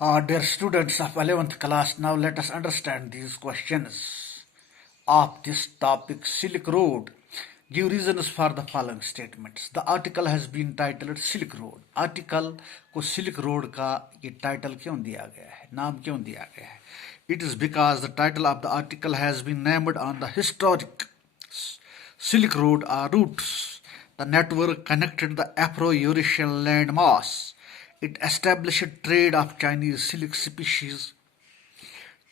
Dear students of 11th class, now let us understand these questions of this topic Silk Road. Give reasons for the following statements. The article has been titled Silk Road. Article को Silk Road का ये title क्यों दिया गया है, नाम क्यों दिया गया है? It is because the title of the article has been named on the historic Silk Road routes. The network connected the Afro-Eurasian landmass. It established trade of Chinese silk species,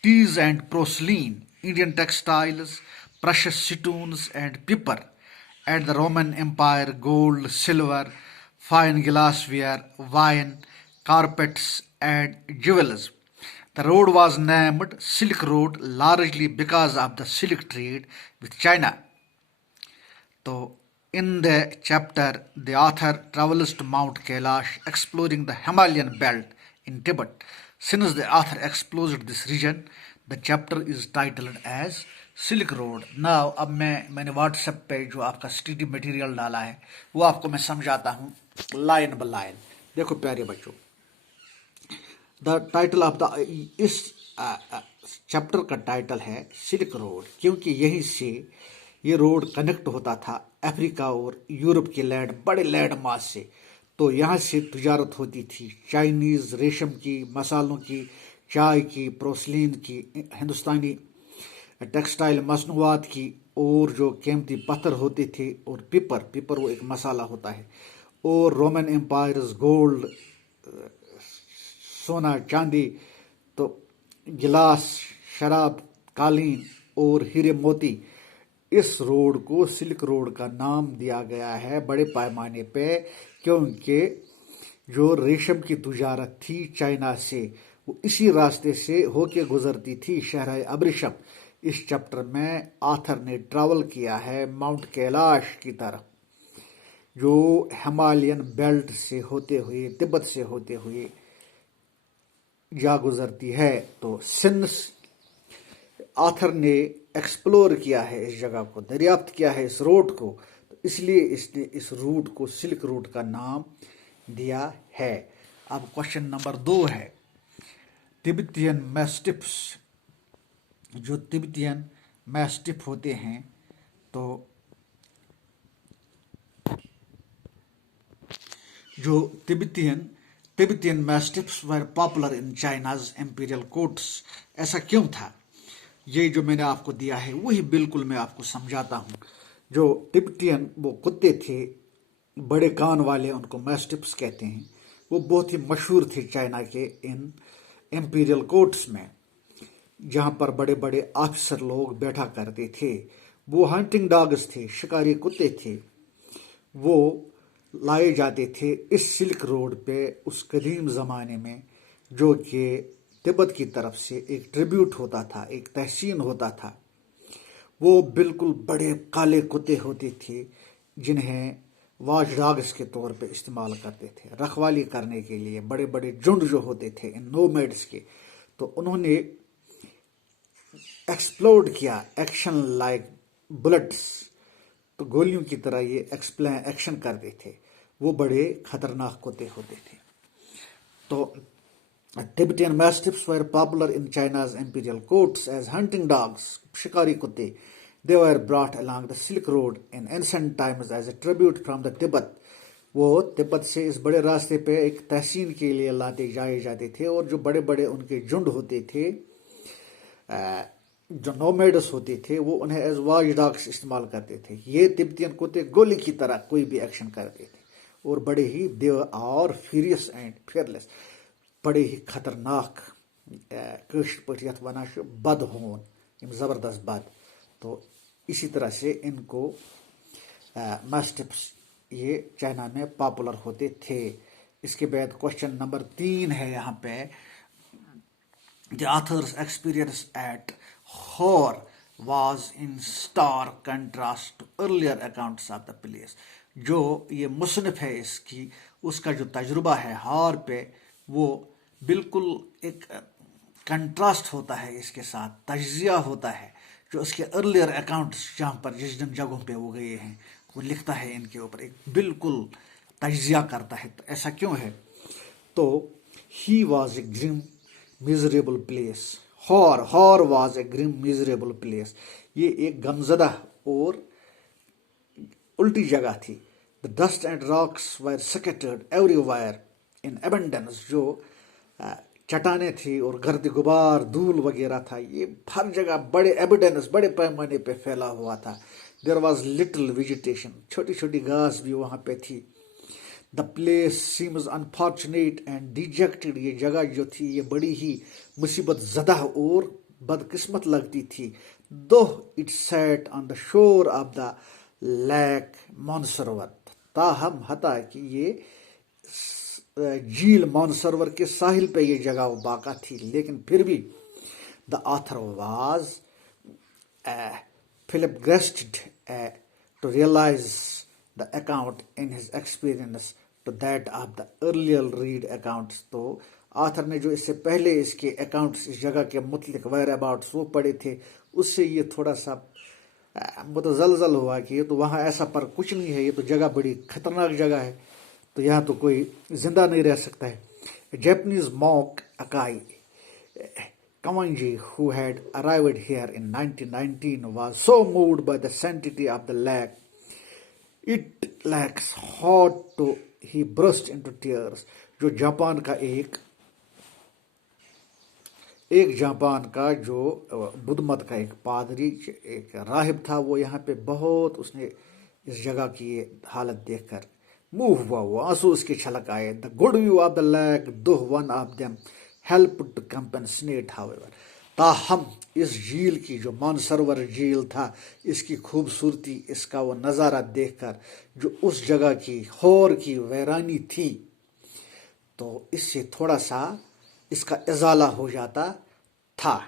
teas and porcelain, Indian textiles, precious stones and paper, and the Roman Empire gold, silver, fine glassware, wine, carpets and jewels. The road was named Silk Road largely because of the silk trade with China. So, in the chapter, the author travels to Mount Kailash, exploring the Himalayan belt in Tibet. Since the author explored this region, the chapter is titled as Silk Road. Now, अब मैंने WhatsApp पे जो आपका study material डाला है वो आपको मैं समझाता हूँ लाइन बाय लाइन. देखो प्यारे बच्चों, द टाइटल ऑफ द इस चैप्टर का टाइटल है सिल्क रोड, क्योंकि यहीं से ये रोड कनेक्ट होता था अफ्रीका और यूरोप के लैंड बड़े लैंड मास से. तो यहाँ से तिजारत होती थी चाइनीज़ रेशम की, मसालों की, चाय की, पोर्सलीन की, हिंदुस्तानी टेक्सटाइल मसनूआत की, और जो कीमती पत्थर होते थे, और पेपर वो एक मसाला होता है, और रोमन एम्पायर्स गोल्ड, सोना चांदी, तो गिलास, शराब, कालीन और हीरे मोती. इस रोड को सिल्क रोड का नाम दिया गया है बड़े पैमाने पे, क्योंकि जो रेशम की तिजारत थी चाइना से वो इसी रास्ते से होके गुजरती थी शहर अबरिशम. इस चैप्टर में आथर ने ट्रैवल किया है माउंट कैलाश की तरफ, जो हिमालयन बेल्ट से होते हुए, तिब्बत से होते हुए जा गुजरती है. तो सिंस आथर ने एक्सप्लोर किया है इस जगह को, दरियाफ्त किया है इस रोड को, तो इसलिए इसने इस रूट को सिल्क रोड का नाम दिया है. अब क्वेश्चन नंबर 2 है तिब्बतियन मैस्टिफ्स. जो तिब्बतियन मैस्टिफ होते हैं, तो जो Tibetan mastiffs were popular in China's imperial courts. ऐसा क्यों था? ये जो मैंने आपको दिया है वही बिल्कुल मैं आपको समझाता हूँ. जो तिब्बतियन वो कुत्ते थे बड़े कान वाले, उनको मैस्टिफ्स कहते हैं, वो बहुत ही मशहूर थे चाइना के इन इंपीरियल कोर्ट्स में, जहाँ पर बड़े बड़े ऑफिसर लोग बैठा करते थे. वो हंटिंग डॉग्स थे, शिकारी कुत्ते थे. वो लाए जाते थे इस सिल्क रोड पे उस कदीम ज़माने में, जो कि तिब्बत की तरफ से एक ट्रिब्यूट होता था, एक तहसीन होता था. वो बिल्कुल बड़े काले कुत्ते होते थे जिन्हें वॉच डॉग्स के तौर पे इस्तेमाल करते थे, रखवाली करने के लिए. बड़े बड़े झुंड जो होते थे इन नोमैड्स के, तो उन्होंने एक्सप्लोड किया एक्शन लाइक बुलेट्स, तो गोलियों की तरह ये एक्शन करते थे. वो बड़े खतरनाक कुत्ते होते थे. तो Tibetan Mastiffs were popular in China's imperial courts as hunting dogs, shikari kutte. They were brought along the Silk Road in ancient times as a tribute from the Tibet. वो तिब्बत से इस बड़े रास्ते पे एक तहसीन के लिए लाते जाते थे, और जो बड़े बड़े उनके झुंड होते थे, जो नोमैड्स होते थे, वो उन्हें एज वॉच डॉग्स इस्तेमाल करते थे. ये तिब्बतियन कुत्ते गोली की तरह कोई भी एक्शन करते थे, और बड़े ही they are furious and fearless, बड़े ही खतरनाक, कश्ट पर यथ वना बद होन, ज़बरदस्त बद. तो इसी तरह से इनको मैस्टिफ्स ये चाइना में पॉपुलर होते थे. इसके बाद क्वेश्चन नंबर 3 है यहाँ पे, the author's experience at Hor was in stark contrast to earlier accounts of the place. जो ये मुसनफ है इसकी, उसका जो तजुर्बा है हॉर पे, वो बिल्कुल एक कंट्रास्ट होता है इसके साथ, तजिया होता है जो उसके अर्लियर अकाउंट्स जहाँ पर जिस जिन जगहों पे वो गए हैं वो लिखता है, इनके ऊपर एक बिल्कुल तजिया करता है. तो ऐसा क्यों है? तो he was a grim miserable place. Hor was a grim, miserable place. یہ ایک غمزدہ اور الٹی جگہ تھی. The dust and rocks were scattered everywhere in abundance. جو چٹانیں تھی اور گرد غبار دھول وغیرہ تھا یہ ہر جگہ بڑے ایبیڈنس بڑے پیمانے پہ پھیلا ہوا تھا. There was little vegetation. چھوٹی چھوٹی گھاس بھی وہاں پہ تھی. The place seems unfortunate and dejected. یہ جگہ جو تھی یہ بڑی ہی مصیبت زدہ اور بدقسمت لگتی تھی. Though it sat on the shore of the lake Mansarovar. تاہم حتیٰ کہ یہ جھیل مانسرور کے ساحل پہ یہ جگہ واقع تھی لیکن پھر بھی the author was flabbergasted to realize the account in his experience to that of the earlier read accounts. تو آتھر نے جو اس سے پہلے اس کے اکاؤنٹس اس جگہ کے متعلق ویئر اباؤٹس وہ پڑھے تھے اس سے یہ تھوڑا سا متزلزل ہوا کہ یہ تو وہاں ایسا پر کچھ نہیں ہے, یہ تو جگہ بڑی خطرناک جگہ ہے, تو یہاں تو کوئی زندہ نہیں رہ سکتا ہے. Japanese monk Akai Kawanji, who had arrived here in 1919, was so moved by the sanctity of the lake, it lacks hot to he burst into tears. جو جاپان کا ایک جاپان کا جو بدھ مت کا ایک پادری ایک راہب تھا وہ یہاں پہ بہت اس نے اس جگہ کی حالت دیکھ کر موو ہوا, وہ آنسو اس کے چھلک آئے. The good view of the lake, though one of them helped to compensate, however. تاہم اس جھیل کی جو مانسرور جھیل تھا اس کی خوبصورتی اس کا وہ نظارہ دیکھ کر جو اس جگہ کی ہور کی ویرانی تھی تو اس سے تھوڑا سا اس کا ازالہ ہو جاتا تھا.